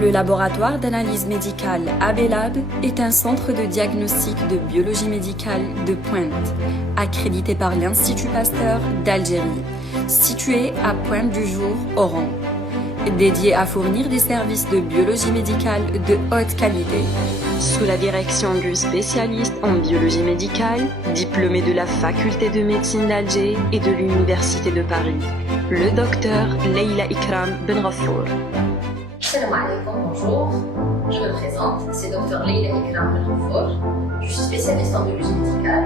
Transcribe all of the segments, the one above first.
Le laboratoire d'analyse médicale AB-Lab est un centre de diagnostic de biologie médicale de pointe, accrédité par l'Institut Pasteur d'Algérie, situé à Pointe-du-Jour, Oran, dédié à fournir des services de biologie médicale de haute qualité. Sous la direction du spécialiste en biologie médicale, diplômé de la faculté de médecine d'Alger et de l'Université de Paris, le docteur Leila Ikram Ben Ghafour. Salam alaikum, bonjour. Je me présente, c'est Dr Leila Ikram Ben Ghafour. Je suis spécialiste en biologie médicale,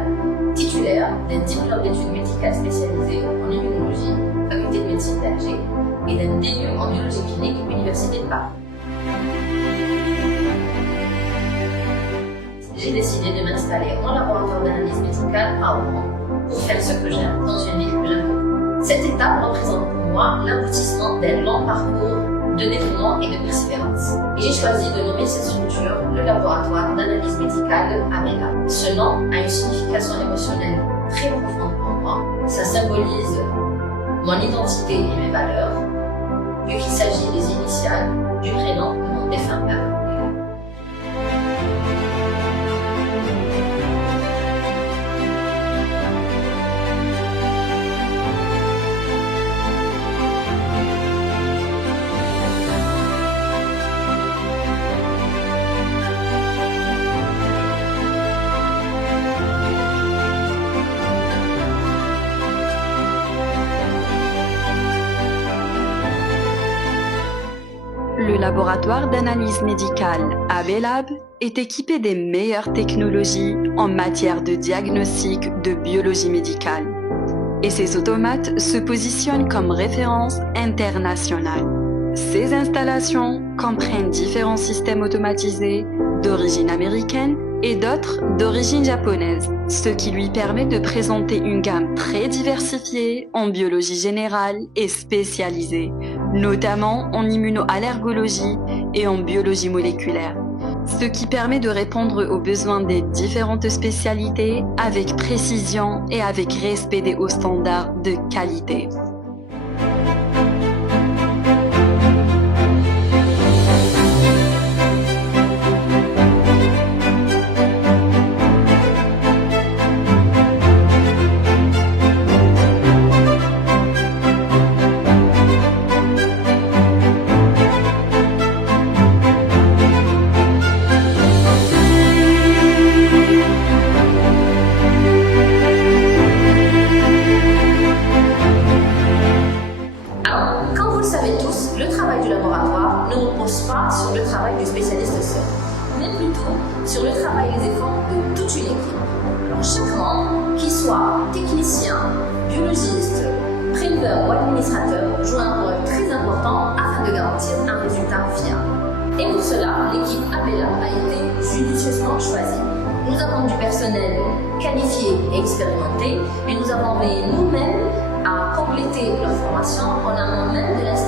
titulaire d'un diplôme d'études médicales spécialisées en immunologie, faculté de médecine d'Alger, et d'un DU en biologie clinique, Université de Paris. J'ai décidé de m'installer en laboratoire d'analyse médicale à Oran pour faire ce que j'aime dans une ville que j'aime beaucoup. Cette étape représente pour moi l'aboutissement d'un long parcours de dévouement et de persévérance. Et j'ai choisi de nommer cette structure le laboratoire d'analyse médicale AB-Lab. Ce nom a une signification émotionnelle très profonde pour moi. Ça symbolise mon identité et mes valeurs, vu qu'il s'agit des initiales du prénom de mon défunt père. Le laboratoire d'analyse médicale AB-Lab est équipé des meilleures technologies en matière de diagnostic de biologie médicale. Et ses automates se positionnent comme référence internationale. Ces installations comprennent différents systèmes automatisés d'origine américaine et d'autres d'origine japonaise, ce qui lui permet de présenter une gamme très diversifiée en biologie générale et spécialisée, notamment en immunoallergologie et en biologie moléculaire, ce qui permet de répondre aux besoins des différentes spécialités avec précision et avec respect des hauts standards de qualité. Le travail du laboratoire ne repose pas sur le travail du spécialiste seul, mais plutôt sur le travail et les efforts de toute une équipe. Alors chaque membre, qu'il soit technicien, biologiste, préleveur ou administrateur, joue un rôle très important afin de garantir un résultat fiable. Et pour cela, l'équipe AB-Lab a été judicieusement choisie. Nous avons du personnel qualifié et expérimenté, et nous avons veillé nous-mêmes à compléter leur formation en amont même de l'installation